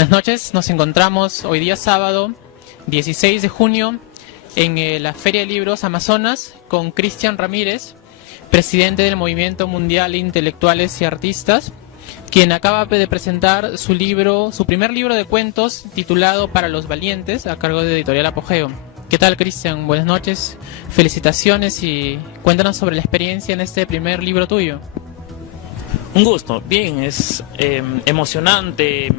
Buenas noches, nos encontramos hoy día sábado 16 de junio en la Feria de Libros Amazonas con Cristian Ramírez, presidente del Movimiento Mundial de Intelectuales y Artistas, quien acaba de presentar su primer libro de cuentos titulado Para los Valientes, a cargo de Editorial Apogeo. ¿Qué tal, Cristian? Buenas noches, felicitaciones y cuéntanos sobre la experiencia en este primer libro tuyo. Un gusto, bien, es emocionante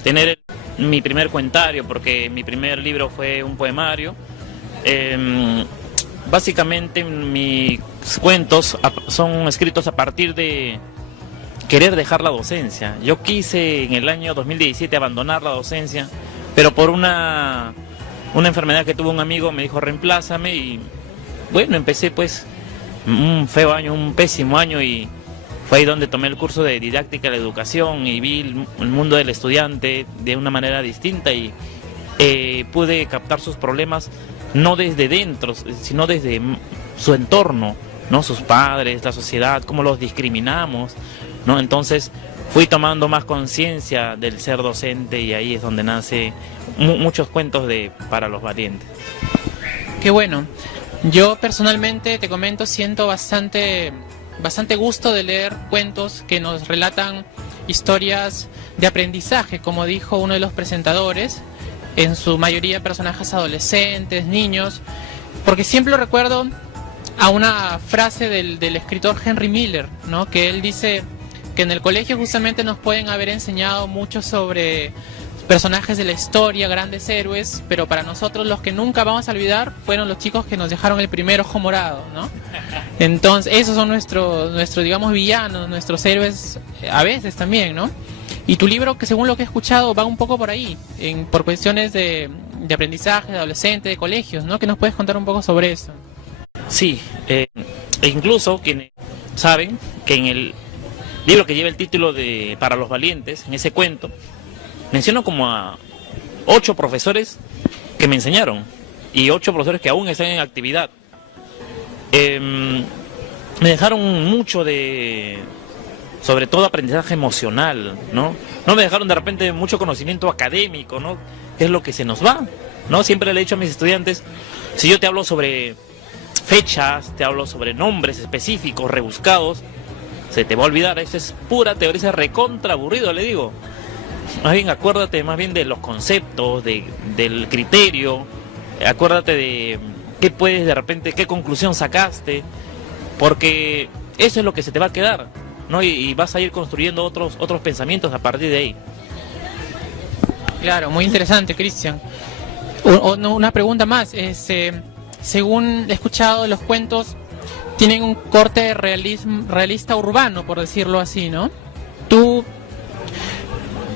tener mi primer cuentario, porque mi primer libro fue un poemario. Básicamente mis cuentos son escritos a partir de querer dejar la docencia. Yo quise en el año 2017 abandonar la docencia, pero por una enfermedad que tuvo un amigo me dijo reemplázame, y bueno, empecé pues un feo año, un pésimo año, y fue ahí donde tomé el curso de didáctica de la educación y vi el mundo del estudiante de una manera distinta, y pude captar sus problemas no desde dentro, sino desde su entorno, ¿no? Sus padres, la sociedad, cómo los discriminamos, ¿no? Entonces fui tomando más conciencia del ser docente, y ahí es donde nace muchos cuentos para los valientes. Qué bueno. Yo personalmente, te comento, siento bastante gusto de leer cuentos que nos relatan historias de aprendizaje, como dijo uno de los presentadores, en su mayoría personajes adolescentes, niños, porque siempre lo recuerdo a una frase del escritor Henry Miller, ¿no? Que él dice que en el colegio justamente nos pueden haber enseñado mucho sobre personajes de la historia, grandes héroes, pero para nosotros los que nunca vamos a olvidar fueron los chicos que nos dejaron el primer ojo morado, ¿no? Entonces, esos son nuestros digamos, villanos, nuestros héroes a veces también, ¿no? Y tu libro, que según lo que he escuchado, va un poco por ahí, por cuestiones de aprendizaje, de adolescente, de colegios, ¿no? ¿Qué nos puedes contar un poco sobre eso? Sí, e incluso quienes saben que en el libro que lleva el título de Para los Valientes, en ese cuento, menciono como a 8 profesores que me enseñaron, y 8 profesores que aún están en actividad. Me dejaron mucho sobre todo aprendizaje emocional, ¿no? No me dejaron de repente mucho conocimiento académico, ¿no? Que es lo que se nos va, ¿no? Siempre le he dicho a mis estudiantes, si yo te hablo sobre fechas, te hablo sobre nombres específicos, rebuscados, se te va a olvidar, eso es pura teoría, es recontra aburrido, le digo. Más bien acuérdate más bien de los conceptos, del criterio, acuérdate de qué puedes de repente, qué conclusión sacaste, porque eso es lo que se te va a quedar, ¿no? Y vas a ir construyendo otros pensamientos a partir de ahí. Claro, muy interesante, Cristian. Una pregunta más, según he escuchado, los cuentos tienen un corte realista urbano, por decirlo así, ¿no? Tú,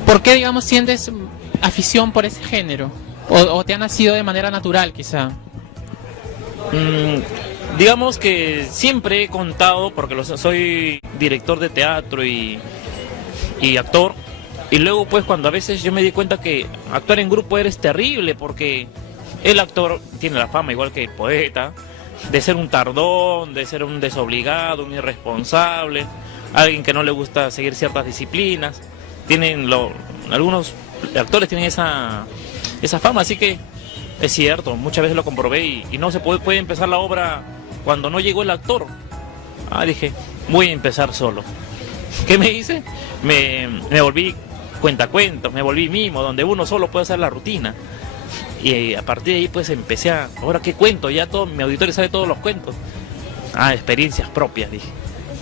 ¿por qué, digamos, sientes afición por ese género? ¿O te ha nacido de manera natural, quizá? Digamos que siempre he contado, porque soy director de teatro y actor, y luego pues cuando a veces yo me di cuenta que actuar en grupo eres terrible, porque el actor tiene la fama, igual que el poeta, de ser un tardón, de ser un desobligado, un irresponsable, alguien que no le gusta seguir ciertas disciplinas. Algunos actores tienen esa fama, así que es cierto, muchas veces lo comprobé, y no se puede empezar la obra cuando no llegó el actor. Dije, voy a empezar solo. ¿Qué me hice? Me volví cuentacuentos, me volví mimo, donde uno solo puede hacer la rutina. Y a partir de ahí pues empecé ahora qué cuento, ya todo mi auditorio sabe todos los cuentos. Experiencias propias, dije,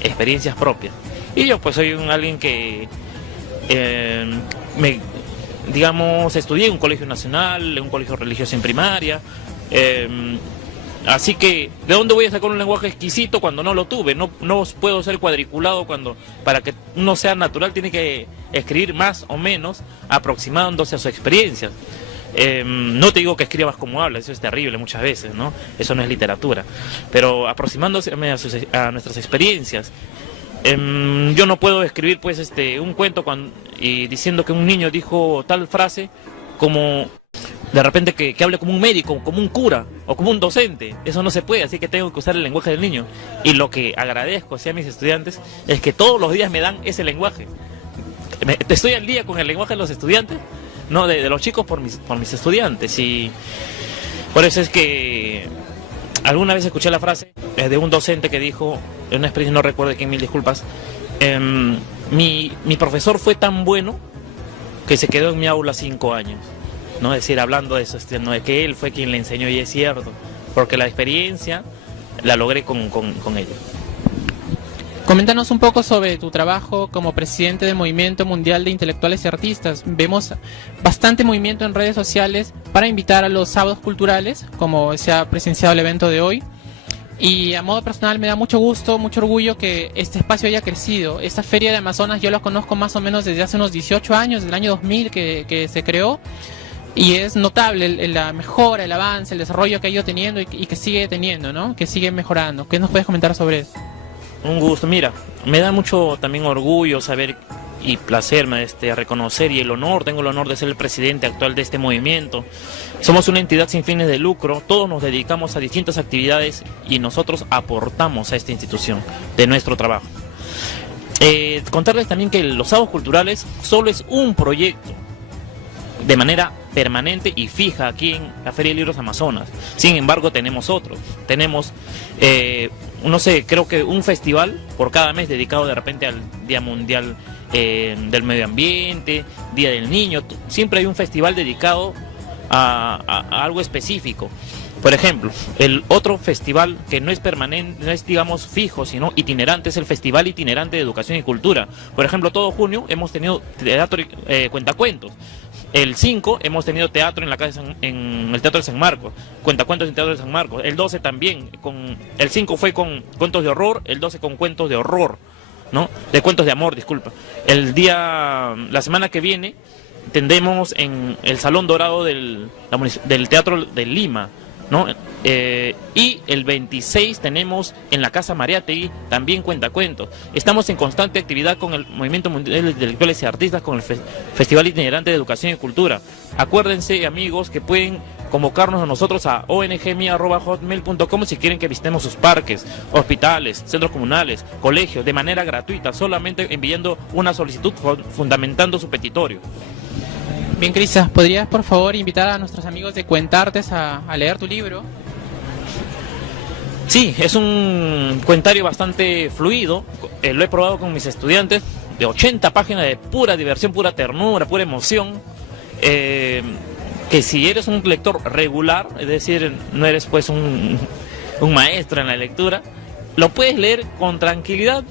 experiencias propias. Y yo pues soy alguien que digamos, estudié en un colegio nacional, en un colegio religioso en primaria, así que ¿de dónde voy a sacar un lenguaje exquisito cuando no lo tuve? No puedo ser cuadriculado para que uno sea natural tiene que escribir más o menos aproximándose a su experiencia. No te digo que escribas como hablas, eso es terrible muchas veces, ¿no? Eso no es literatura, pero aproximándose a nuestras experiencias. Yo no puedo escribir pues un cuento y diciendo que un niño dijo tal frase como de repente que hable como un médico, como un cura o como un docente. Eso no se puede, así que tengo que usar el lenguaje del niño. Y lo que agradezco a mis estudiantes es que todos los días me dan ese lenguaje. Estoy al día con el lenguaje de los estudiantes, ¿no? De los chicos por mis estudiantes. Y por eso es que alguna vez escuché la frase de un docente que dijo, en una experiencia, no recuerdo quién, mil disculpas, mi profesor fue tan bueno que se quedó en mi aula 5 años, ¿no? Es decir, hablando de eso, ¿no? De que él fue quien le enseñó, y es cierto, porque la experiencia la logré con ellos. Coméntanos un poco sobre tu trabajo como presidente del Movimiento Mundial de Intelectuales y Artistas. Vemos bastante movimiento en redes sociales para invitar a los sábados culturales, como se ha presenciado el evento de hoy. Y a modo personal me da mucho gusto, mucho orgullo que este espacio haya crecido. Esta Feria de Amazonas yo la conozco más o menos desde hace unos 18 años, desde el año 2000 que se creó. Y es notable la mejora, el avance, el desarrollo que ha ido teniendo y que sigue teniendo, ¿no? Que sigue mejorando. ¿Qué nos puedes comentar sobre eso? Un gusto, mira, me da mucho también orgullo saber y placer reconocer, y tengo el honor de ser el presidente actual de este movimiento. Somos una entidad sin fines de lucro, todos nos dedicamos a distintas actividades y nosotros aportamos a esta institución de nuestro trabajo. Contarles también que los sábados culturales solo es un proyecto de manera permanente y fija aquí en la Feria de Libros Amazonas. Sin embargo, tenemos otros. Tenemos, no sé, creo que un festival por cada mes dedicado de repente al Día Mundial del Medio Ambiente, Día del Niño. Siempre hay un festival dedicado a algo específico. Por ejemplo, el otro festival que no es permanente, no es, digamos, fijo, sino itenerante, es el Festival Itinerante de Educación y Cultura. Por ejemplo, todo junio hemos tenido teatro cuentacuentos. El 5 hemos tenido teatro en el Teatro de San Marcos, cuentacuentos en el Teatro de San Marcos. El 12 también, el 5 fue con cuentos de horror, el 12 con cuentos de horror, ¿no? De cuentos de amor, disculpa. La semana que viene tendremos en el Salón Dorado del Teatro de Lima, ¿no? Y el 26 tenemos en la Casa Mariátegui también cuentacuentos. Estamos en constante actividad con el Movimiento Mundial de Intelectuales y Artistas, con el Festival Itinerante de Educación y Cultura. Acuérdense, amigos, que pueden convocarnos a nosotros a ongmi@hotmail.com si quieren que visitemos sus parques, hospitales, centros comunales, colegios, de manera gratuita, solamente enviando una solicitud fundamentando su petitorio. Bien, Crisa, ¿podrías por favor invitar a nuestros amigos de Cuentartes a leer tu libro? Sí, es un cuentario bastante fluido, lo he probado con mis estudiantes, de 80 páginas de pura diversión, pura ternura, pura emoción, que si eres un lector regular, es decir, no eres pues un maestro en la lectura, lo puedes leer con tranquilidad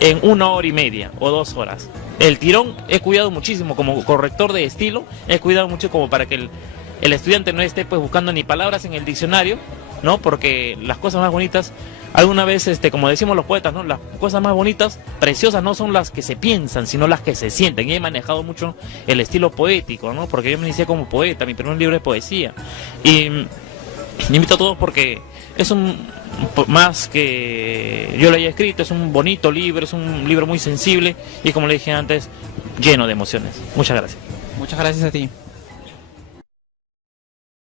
en 1 hora y media o 2 horas. El tirón he cuidado muchísimo, como corrector de estilo, he cuidado mucho como para que el estudiante no esté pues buscando ni palabras en el diccionario, ¿no? Porque las cosas más bonitas, alguna vez, como decimos los poetas, ¿no? Las cosas más bonitas, preciosas, no son las que se piensan, sino las que se sienten. Y he manejado mucho el estilo poético, ¿no? Porque yo me inicié como poeta, mi primer libro de poesía. Y me invito a todos porque es más que yo lo haya escrito, es un bonito libro, es un libro muy sensible y, como le dije antes, lleno de emociones. Muchas gracias. Muchas gracias a ti.